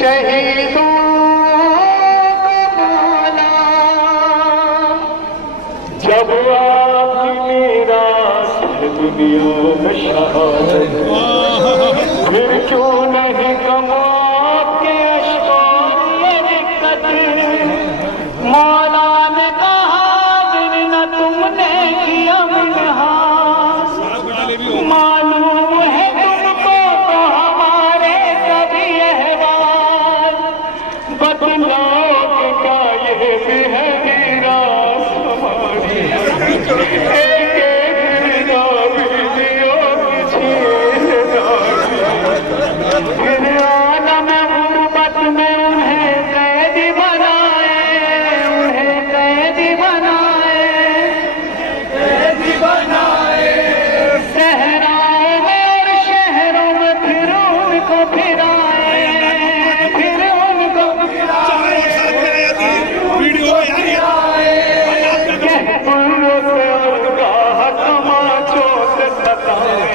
शहीदों का माला जब आपकी मीरास है दुनिया में शहादत, फिर क्यों नहीं कम आपके अश्कार ये दिक्कत। मौला ने कहा दिन न तुमने किया मिन्हास, मालूम है तुमको तो हमारे सभी अहवाल। बदलाव का ये भी है मीरास हमारी, एक एक बीजियो किसी फिर आलम गुर्बत में उन्हें कैदी बनाए, उन्हें कैदी बनाए, कैदी बनाए। सहराओं में और शहरों में फिर उनको फिराए, फिर उनको तमाचों से सताए,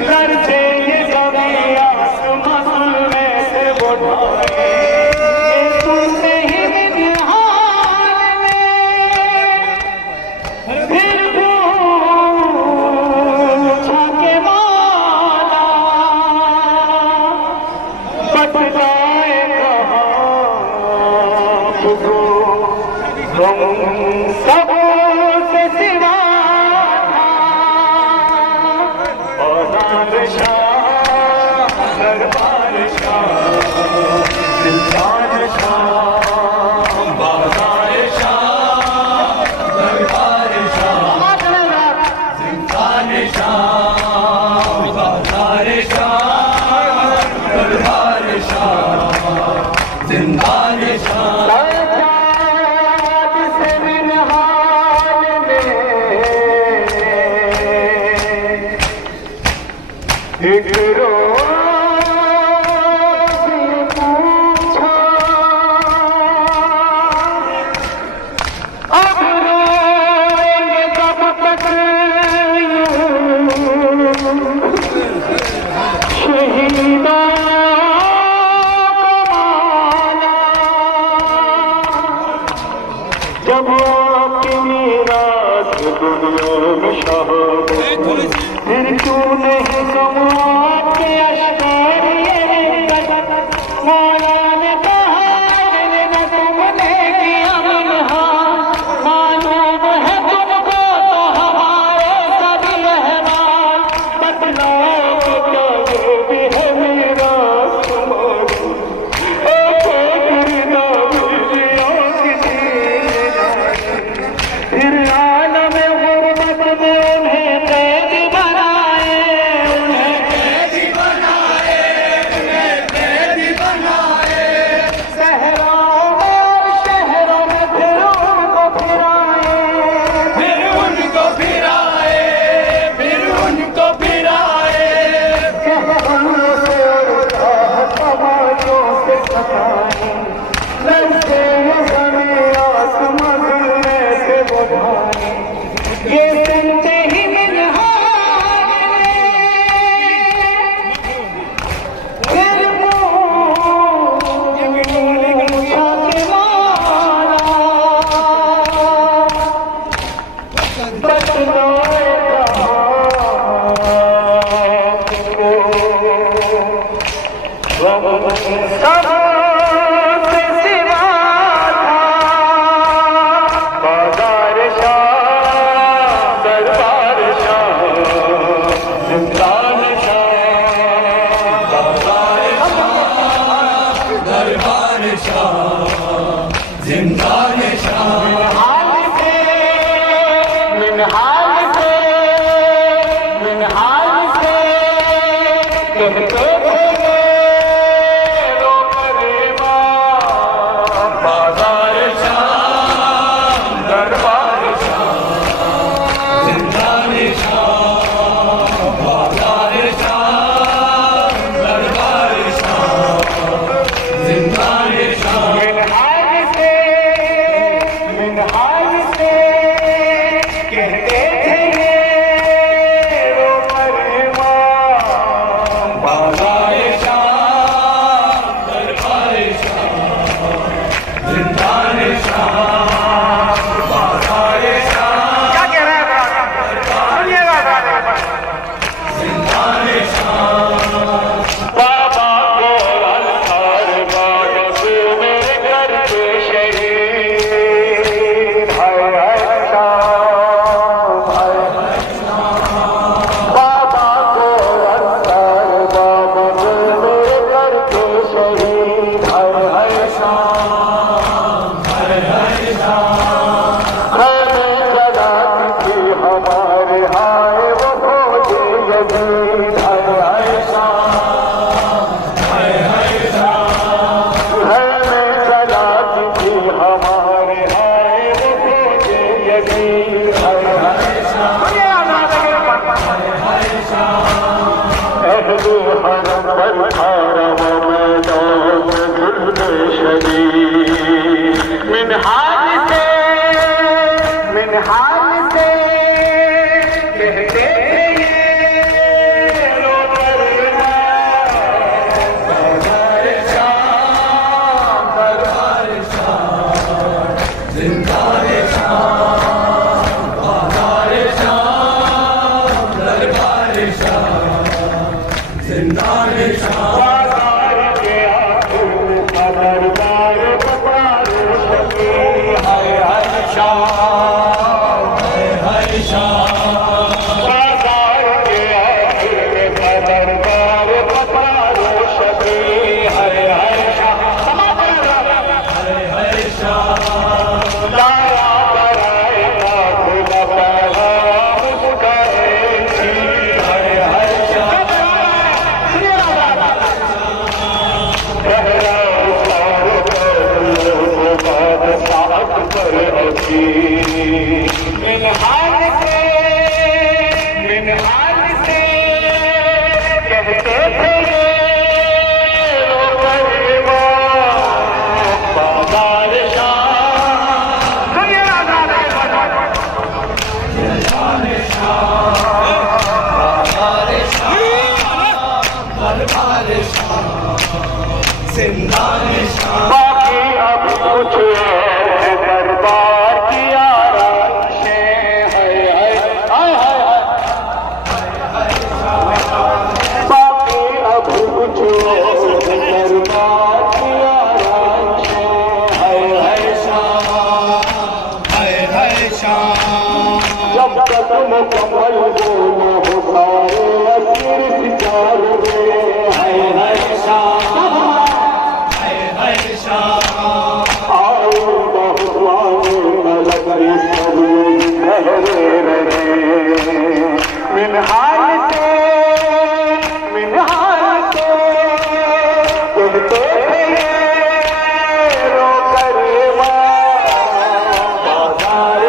लड़ते ये सभी आसमान में से उठाए। ये सुनते ही दिन हाल में फिर पूछा के मौला बतलाए कहाँ आपको हम सब से सिवा दरबार शाह, दरबार शाह, दरबार शाह, बाजार शाह, दरबार शाह, दरबार शाह, बाजार शाह, दरबार शाह, जिंदान शाह। से मिनहाल में एक रोज पूछा, अब रोएंगे कब तक शहीदा जब आपकी मीरास दुनिया में शहादत, फिर क्यों नहीं कम आपके अश्कार ये दिक्कत। मौला ने कहा दिन न तुमने किया मिन्हास, मालूम है तुमको तो हमारे सभी अहवाल। बदलाव का ये भी है मीरास हमारी, एक एक बीजियो किसी फिर आलम गुर्बत में उन्हें कैदी बनाए, उन्हें कैदी बनाए, उन्हें कैदी बनाए। सहराओं में और शहरों में फिर उनको फिराए, फिर उनको फिराए, फिर उनको फिराए। कहरों से और तमाचों से सताए, लड़ते ये सभी आसमान में से उठाए। ये सुनते ही मिन्हाल फिर पूछा के मौला बतलाए कहाँ सब से सिवा था। बाजार शाह, दरबार शाह, जिंदान शाह, बाजार शाह, दरबार शाह, जिंदान शाह। मिन्हाल से कहते थे रो करीमा, बाजार शाह, दरबार शाह, जिंदान शाह, बाजार शाह, दरबार शाह, जिंदान शाह। मिन्हाल से कहते थे रो करीमा, बाजार शाह, दरबार शबी हर हर अहलु हरम बरखारम मैदान जुल्द शबी मिनहाज से कहते थे ये लो करना दरबार शाम जिंदार शाम बाजार शाम दरबार शाम जिंदार शाम बाजार के आंसू का दरबार पुकारो शबी हाय हाय शाम हाय शाम बाजार के आंसू का दरबार पुकारो शबी हाय हाय शाम हाय हाय शाम लाया कराए ना खुदा पैगाम मुस्काए थी हाय हाय शाम मिनहाज से कहते थे ये लो करना बाजार शाम बाकी अब कुछ है दरबार की आराइशें बाकी अब कुछ दरबार की आराइशें जब तक मुकम्मल दोनों हो सारे असीर सितारों में हाय शाम आओ बहुआने मलक मिनहाज से कहते थे ये रो करवा बाजार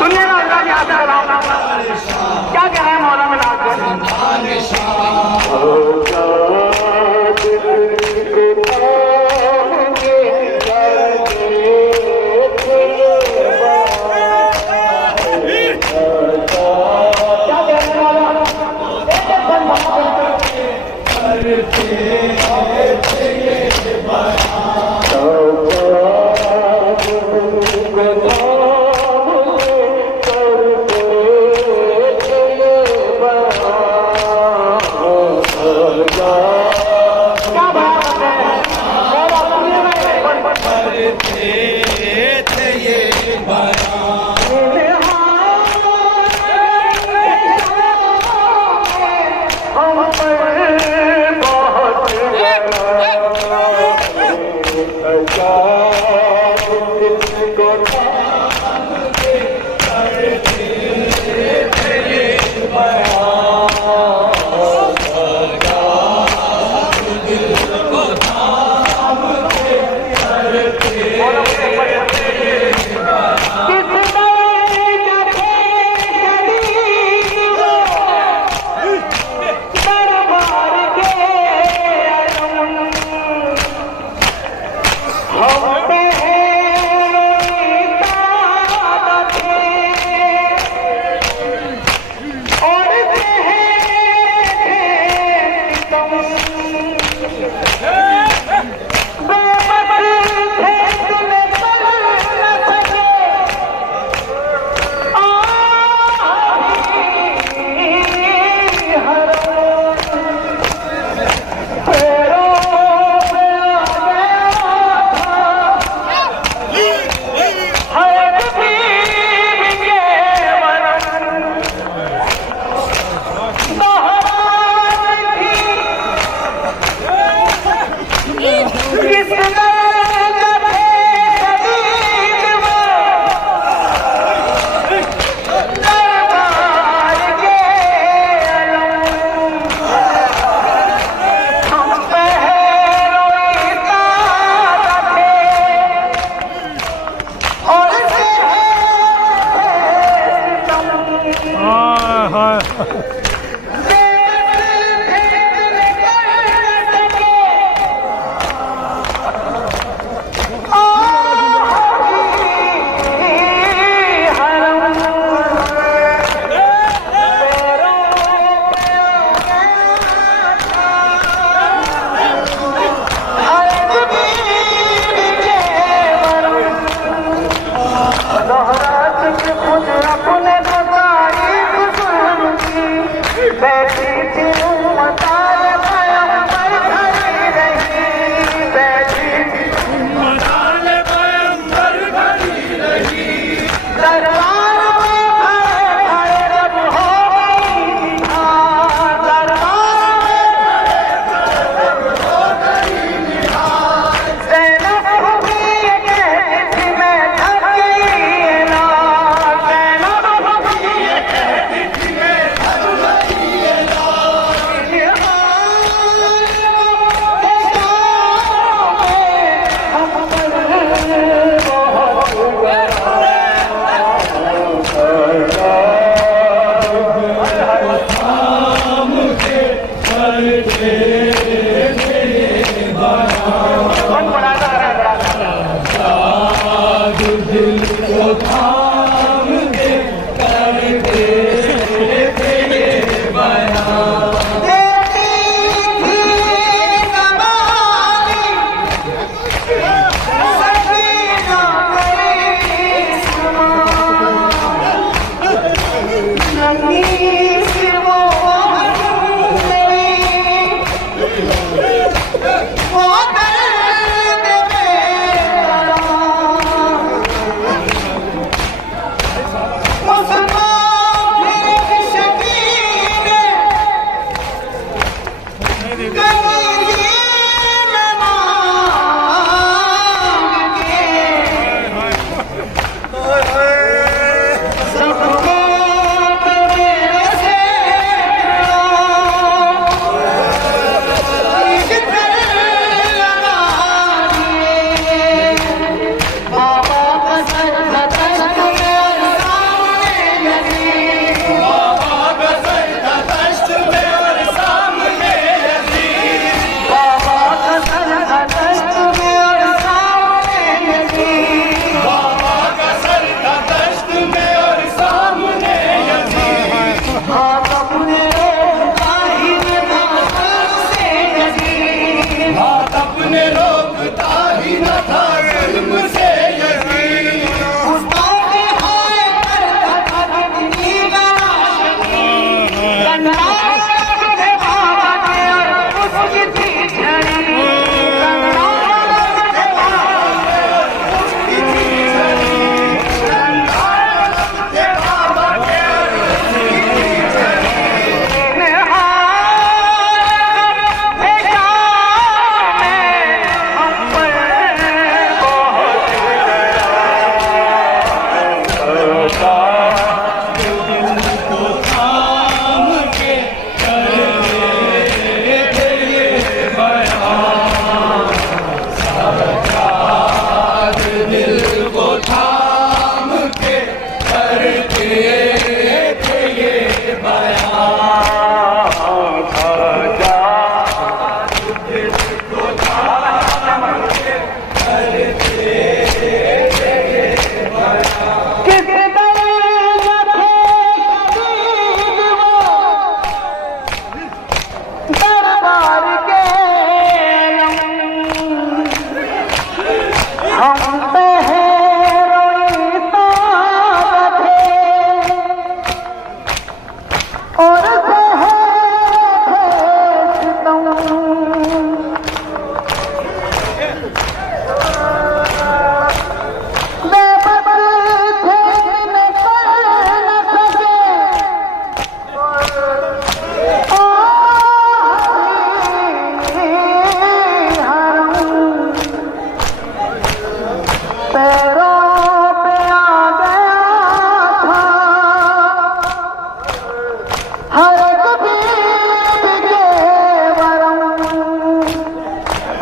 दुनिया में अल्लाह की आदत क्या कह रहे हैं मौला में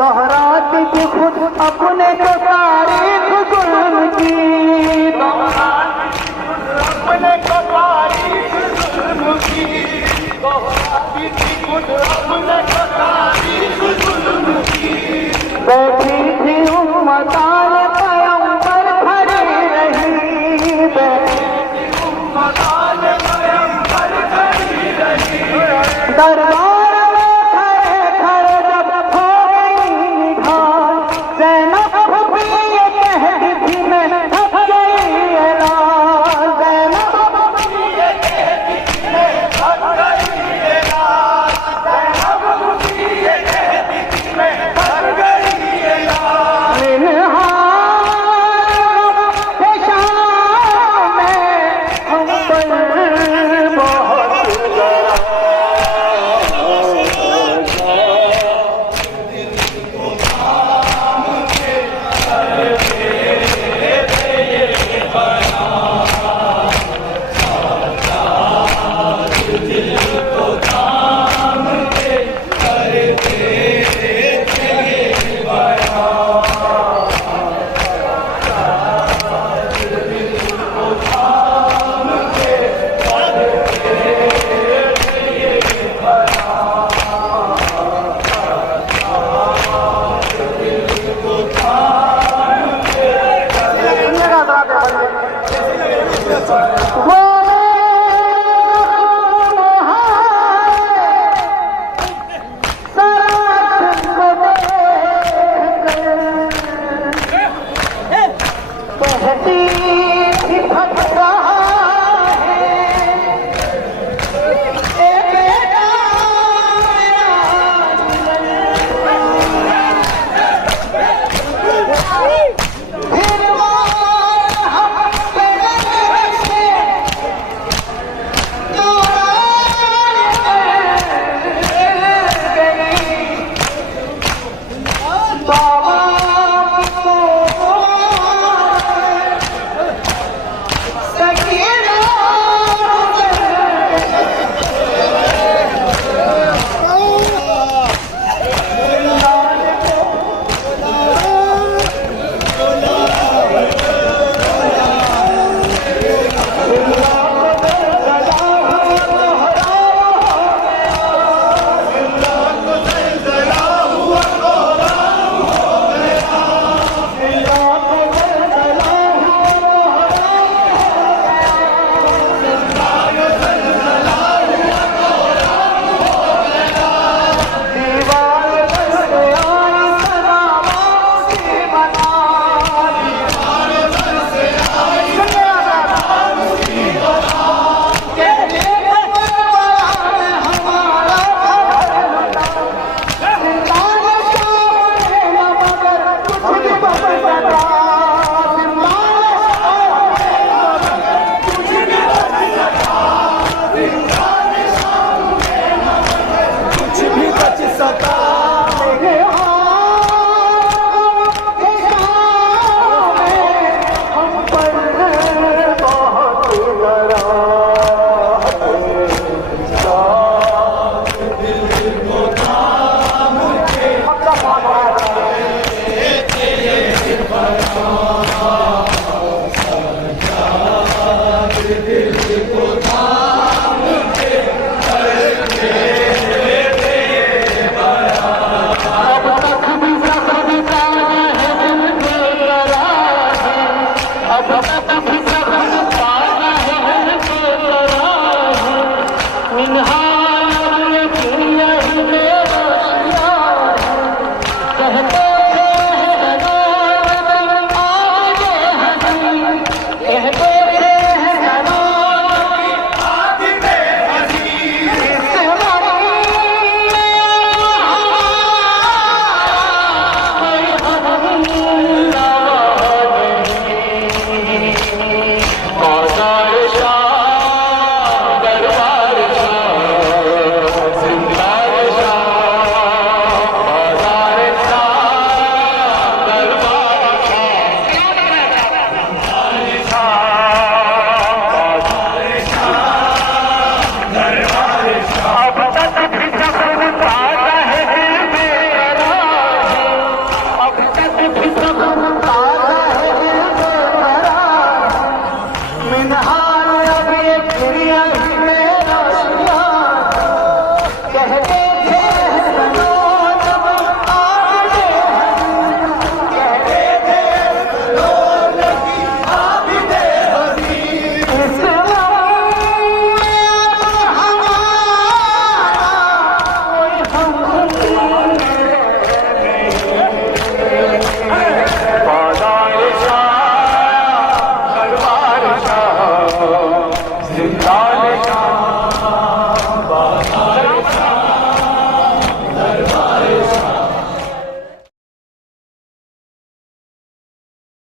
दोहराती थी खुद